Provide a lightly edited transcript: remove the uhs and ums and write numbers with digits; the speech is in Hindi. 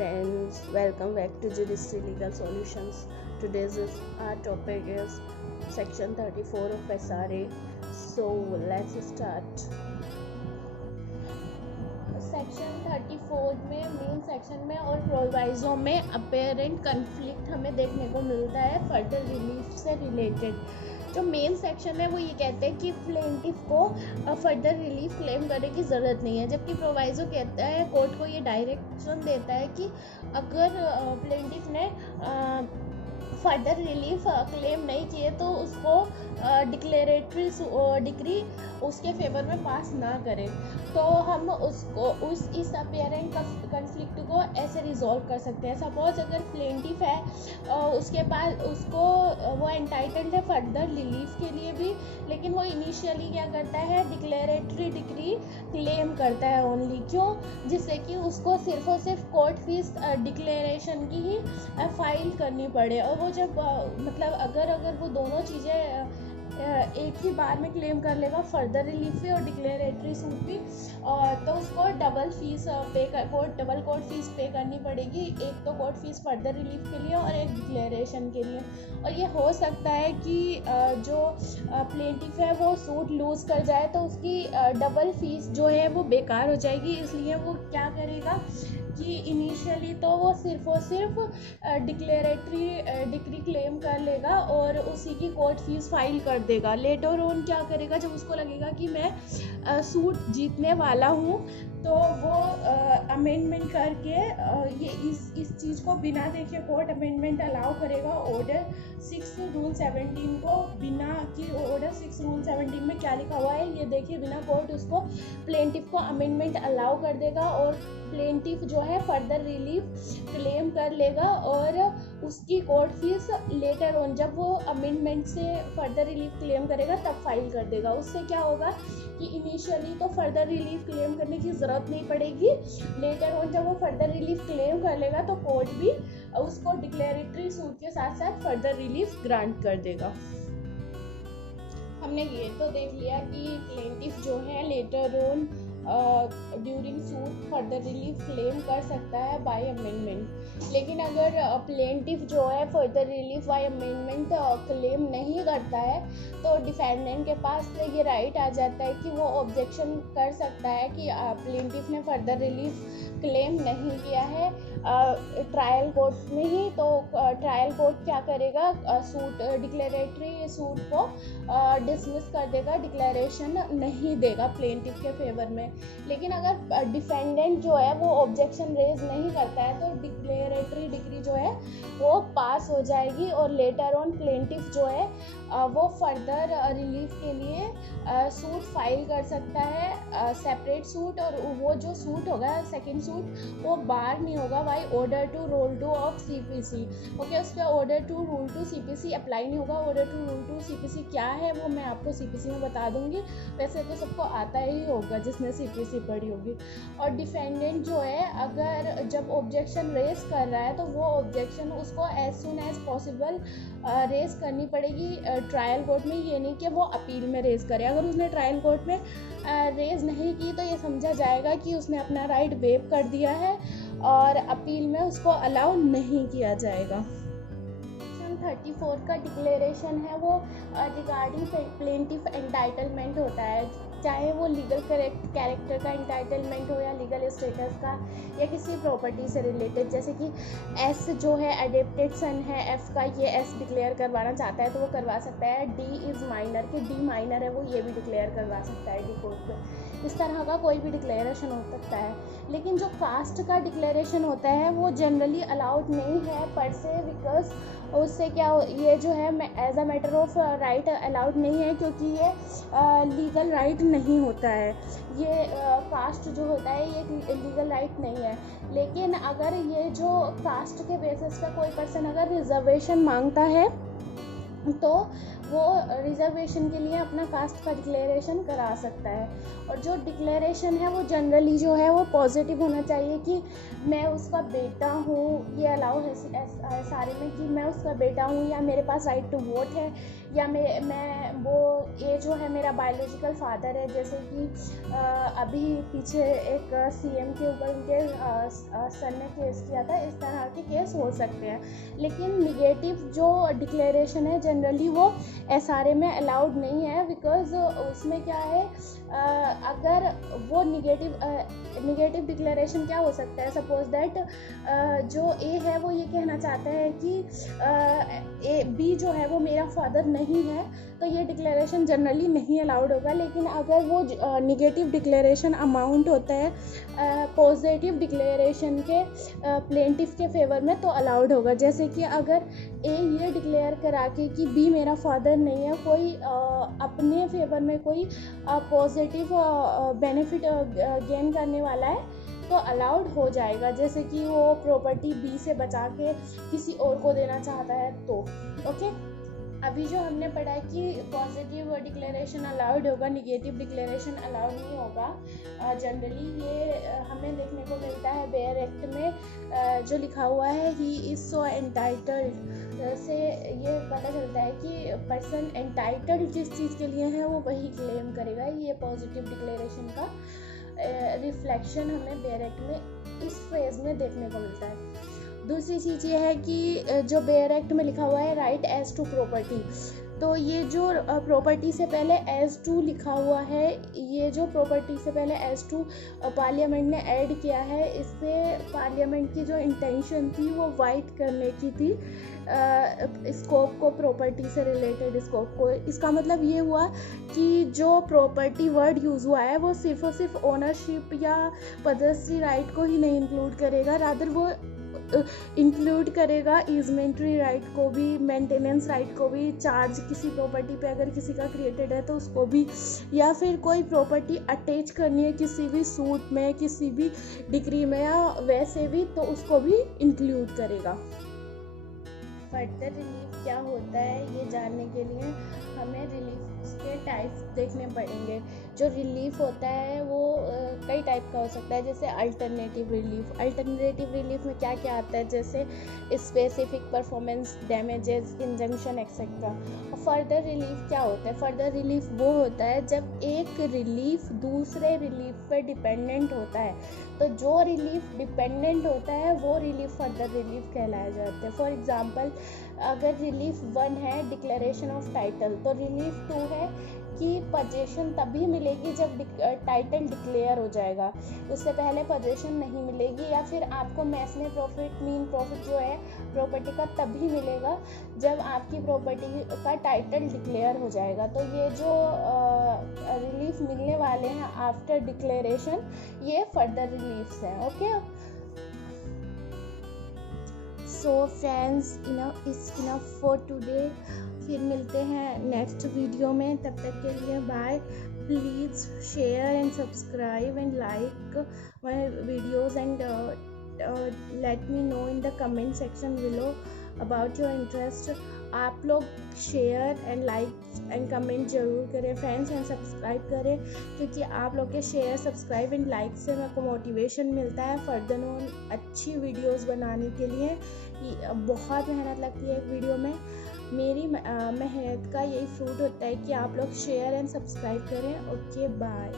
friends, welcome back to Judiciary Legal Solutions. Our topic is section 34 of SRA. So let's start. Section 34 में मेन सेक्शन में और प्रोवाइजो में अपेरेंट कन्फ्लिक्ट हमें देखने को मिलता है फर्दर रिलीफ से रिलेटेड। जो मेन सेक्शन है वो ये कहते हैं कि प्लेंटिफ को फर्दर रिलीफ क्लेम करने की ज़रूरत नहीं है, जबकि प्रोवाइजो कहता है, कोर्ट को ये डायरेक्शन देता है कि अगर प्लेंटिफ ने फर्दर रिलीफ क्लेम नहीं किए तो उसको डिक्लेरेटरी डिक्री उसके फेवर में पास ना करें। तो हम उसको इस अपेरेंट कन्फ्लिक्ट को ऐसे रिजॉल्व कर सकते हैं। सपोज अगर प्लेंटिफ है उसके पास वो एंटाइटल्ड है फर्दर रिलीफ के लिए भी, लेकिन वो इनिशियली क्या करता है, डिक्लेरेटरी डिक्री क्लेम करता है ओनली। क्यों? जिससे कि उसको सिर्फ और सिर्फ कोर्ट फीस डिक्लेरेशन की ही फाइल करनी पड़े। और वो जब अगर वो दोनों चीज़ें एक ही बार में क्लेम कर लेगा, फर्दर रिलीफ भी और डिक्लेरेटरी सूट भी, तो उसको डबल कोर्ट फीस पे करनी पड़ेगी। एक तो कोर्ट फीस फर्दर रिलीफ के लिए और एक डिक्लेरेशन के लिए। और ये हो सकता है कि जो प्लेंटिफ है वो सूट लूज़ कर जाए तो उसकी डबल फीस जो है वो बेकार हो जाएगी। इसलिए वो क्या करेगा कि इनिशियली तो वो सिर्फ और सिर्फ डिक्लेरेटरी डिक्री क्लेम कर लेगा और उसी की कोर्ट फीस फाइल कर देगा। लेटर ऑन क्या करेगा, जब उसको लगेगा कि मैं सूट जीतने वाला हूँ, तो वो अमेंडमेंट करके ये इस चीज़ को बिना देखे कोर्ट अमेंडमेंट अलाउ करेगा। ऑर्डर 6 रूल 17 को बिना कि ऑर्डर 6 रूल 17 में क्या लिखा हुआ है ये देखिए, बिना कोर्ट उसको प्लेंटिफ को अमेंडमेंट अलाउ कर देगा और प्लेंटिफ जो है फर्दर रिलीफ क्लेम कर लेगा और उसकी कोर्ट फीस लेटर ऑन जब वो अमेंडमेंट से फर्दर रिलीफ क्लेम करेगा तब फाइल कर देगा। उससे क्या होगा कि इनिशियली तो फर्दर रिलीफ क्लेम करने की ज़रूरत नहीं पड़ेगी। लेटर ऑन जब वो फर्दर रिलीफ क्लेम कर लेगा तो कोर्ट भी उसको डिक्लेरेटरी सूट के साथ साथ फर्दर रिलीफ ग्रांट कर देगा। हमने ये तो देख लिया कि प्लेंटिफ जो है later on during suit further relief claim कर सकता है बाय अमेंडमेंट। लेकिन अगर प्लेंटिफ जो है further relief by amendment claim नहीं करता है तो डिफेंडेंट के पास ये राइट आ जाता है कि वो ऑब्जेक्शन कर सकता है कि प्लेंटिफ ने फर्दर रिलीफ क्लेम नहीं किया है ट्रायल कोर्ट में ही। तो ट्रायल कोर्ट क्या करेगा, सूट डिक्लेरेटरी सूट को डिसमिस कर देगा, डिक्लेरेशन नहीं देगा प्लेंटिफ के फेवर में। लेकिन अगर डिफेंडेंट जो है वो ऑब्जेक्शन रेज नहीं करता है तो डिक्लेरेटरी डिक्री जो है वो पास हो जाएगी और लेटर ऑन प्लेंटिफ जो है वो फर्दर रिलीफ के लिए सूट फाइल कर सकता है, सेपरेट सूट। और वो जो सूट होगा सेकंड सूट वो बार नहीं होगा by order to rule 2 of CPC. Okay, उस पर order to rule 2 CPC apply नहीं होगा। ऑर्डर टू रूल 2 सीपीसी क्या है वो मैं आपको सीपीसी में बता दूंगी, वैसे तो सबको आता ही होगा जिसने सीपीसी पढ़ी होगी। और डिफेंडेंट जो है अगर जब ऑब्जेक्शन रेस कर रहा है तो वो ऑब्जेक्शन उसको as soon as possible raise करनी पड़ेगी ट्रायल कोर्ट में। ये नहीं कि वो अपील में रेस करे। अगर उसने ट्रायल कोर्ट में रेज नहीं की तो ये समझा जाएगा कि उसने अपना राइट वेव कर दिया है और अपील में उसको अलाउ नहीं किया जाएगा। 34 का डिक्लेरेशन है वो रिगार्डिंग प्लेंटिफ एंटाइटलमेंट होता है, चाहे वो लीगल कैरेक्टर का एंटाइटलमेंट हो या लीगल स्टेटस का या किसी प्रॉपर्टी से रिलेटेड। जैसे कि एस जो है अडेप्टेड सन है एफ का, ये एस डिक्लेयर करवाना चाहता है तो वो करवा सकता है। डी इज़ माइनर कि डी माइनर है वो ये भी डिक्लेयर करवा सकता है डी कोर्ट पे। इस तरह का कोई भी डिक्लेरेशन हो सकता है। लेकिन जो कास्ट का डिक्लेरेशन होता है वो जनरली अलाउड नहीं है पर से, बिकॉज उससे क्या ये जो है as a matter of right allowed नहीं है, क्योंकि ये लीगल राइट नहीं होता है। ये कास्ट जो होता है ये लीगल राइट नहीं है। लेकिन अगर ये जो कास्ट के बेसिस पे कोई पर्सन अगर रिजर्वेशन मांगता है तो वो रिजर्वेशन के लिए अपना कास्ट का डिक्लेरेशन करा सकता है। और जो डिक्लेरेशन है वो जनरली जो है वो पॉजिटिव होना चाहिए कि मैं उसका बेटा हूँ, ये अलाउ है सारे में कि मैं उसका बेटा हूँ, या मेरे पास राइट टू वोट है, या मैं वो ये जो है मेरा बायोलॉजिकल फादर है। जैसे कि अभी पीछे एक सीएम के ऊपर उनके सन ने केस किया था, इस तरह के केस हो सकते हैं। लेकिन निगेटिव जो डिक्लेरेशन है जनरली वो एसआरए में अलाउड नहीं है, बिकॉज उसमें क्या है, अगर वो निगेटिव डिक्लेरेशन क्या हो सकता है, सपोज दैट जो ए है वो ये कहना चाहता है कि बी जो है वो मेरा फादर नहीं है, तो ये डिक्लेरेशन जनरली नहीं अलाउड होगा। लेकिन अगर वो निगेटिव डिक्लेरेशन अमाउंट होता है पॉजिटिव डिक्लेरेशन के प्लेंटिफ के फेवर में, तो अलाउड होगा। जैसे कि अगर ए ये डिक्लेयर करा के कि बी मेरा फादर नहीं है, कोई अपने फेवर में कोई पॉजिटिव बेनिफिट गेन करने वाला है, तो अलाउड हो जाएगा। जैसे कि वो प्रॉपर्टी बी से बचा के किसी और को देना चाहता है तो ओके। अभी जो हमने पढ़ा है कि पॉजिटिव डिक्लेरेशन अलाउड होगा, निगेटिव डिक्लेरेशन अलाउड नहीं होगा जनरली। ये हमें देखने को मिलता है बेयर एक्ट में जो लिखा हुआ है ही इज़ सो एंटाइटल्ड से ये पता चलता है कि पर्सन एंटाइटल्ड जिस चीज़ के लिए है वो वही क्लेम करेगा। ये पॉजिटिव डिक्लेरेशन का रिफ्लेक्शन हमें बेयर एक्ट में इस फेज में देखने को मिलता है। दूसरी चीज़ ये है कि जो बेयर एक्ट में लिखा हुआ है राइट एज टू प्रॉपर्टी, तो ये जो प्रॉपर्टी से पहले एज टू लिखा हुआ है, ये जो प्रॉपर्टी से पहले एज टू पार्लियामेंट ने ऐड किया है, इससे पार्लियामेंट की जो इंटेंशन थी वो वाइड करने की थी स्कोप को, प्रॉपर्टी से रिलेटेड स्कोप को। इसका मतलब ये हुआ कि जो प्रॉपर्टी वर्ड यूज़ हुआ है वो सिर्फ और सिर्फ ओनरशिप या पदस्त्री राइट को ही नहीं इंक्लूड करेगा, रादर वो इंक्लूड करेगा ईजमेंट्री राइट को भी, मेंटेनेंस राइट को भी, चार्ज किसी प्रॉपर्टी पे अगर किसी का क्रिएटेड है तो उसको भी, या फिर कोई प्रॉपर्टी अटैच करनी है किसी भी सूट में, किसी भी डिग्री में या वैसे भी, तो उसको भी इंक्लूड करेगा। फर्दर रिलीफ क्या होता है ये जानने के लिए हमें रिलीफ के टाइप्स देखने पड़ेंगे। जो रिलीफ होता है वो कई टाइप का हो सकता है, जैसे अल्टरनेटिव रिलीफ। अल्टरनेटिव रिलीफ में क्या क्या आता है, जैसे specific performance damages, injunction etcetera. Further relief क्या होता है, फर्दर रिलीफ वो होता है जब एक रिलीफ दूसरे रिलीफ पे डिपेंडेंट होता है, तो जो रिलीफ डिपेंडेंट होता है वो रिलीफ फर्दर रिलीफ कहलाया जाता है। फॉर एग्जांपल अगर रिलीफ 1 है डिक्लेरेशन ऑफ टाइटल, तो रिलीफ 2 है कि पोजीशन तभी मिलेगी जब टाइटल डिक्लेयर हो जाएगा, उससे पहले पोजीशन नहीं मिलेगी। या फिर आपको मैसने प्रॉफिट मीन प्रॉफिट जो है प्रॉपर्टी का तभी मिलेगा जब आपकी प्रॉपर्टी का टाइटल डिक्लेयर हो जाएगा। तो ये जो रिलीफ मिलने वाले हैं आफ्टर डिक्लेरेशन, ये फर्दर रिलीफ्स हैं। Okay, so friends it's enough for today. फिर मिलते हैं नेक्स्ट वीडियो में, तब तक के लिए bye. Please share and subscribe and like my videos and let me know in the comment section below about your interest. आप लोग share and like and comment ज़रूर करें फ्रेंड्स, एंड सब्सक्राइब करें, क्योंकि आप लोग के शेयर सब्सक्राइब एंड लाइक से मेरे को मोटिवेशन मिलता है फर्दर ऑन अच्छी वीडियोस बनाने के लिए। बहुत मेहनत लगती है एक वीडियो में, मेरी मेहनत का यही फ्रूट होता है कि आप लोग शेयर एंड सब्सक्राइब करें। Okay, bye.